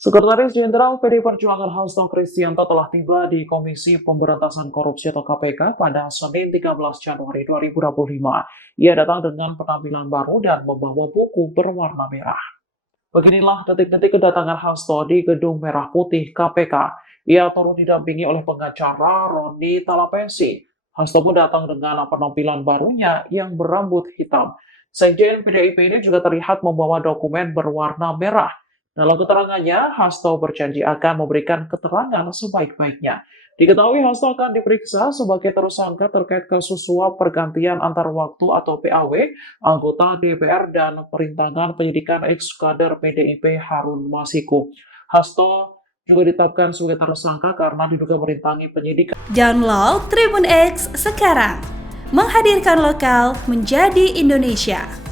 Sekretaris Jenderal PD Perjuangan Hasto Kristianto telah tiba di Komisi Pemberantasan Korupsi atau KPK pada Senin 13 Januari 2025. Ia datang dengan penampilan baru dan membawa buku berwarna merah. Beginilah detik-detik kedatangan Hasto di Gedung Merah Putih KPK. Ia turut didampingi oleh pengacara Roni Talapesi. Hasto pun datang dengan penampilan barunya yang berambut hitam. Sekjen PDIP ini juga terlihat membawa dokumen berwarna merah. Dalam keterangannya, Hasto berjanji akan memberikan keterangan sebaik-baiknya. Diketahui Hasto akan diperiksa sebagai tersangka terkait kasus suap pergantian antar waktu atau PAW, anggota DPR dan perintangan penyidikan ex-kader PDIP Harun Masiku. Hasto juga ditetapkan sebagai tersangka karena diduga merintangi penyidikan. Download Tribun X sekarang, menghadirkan lokal menjadi Indonesia.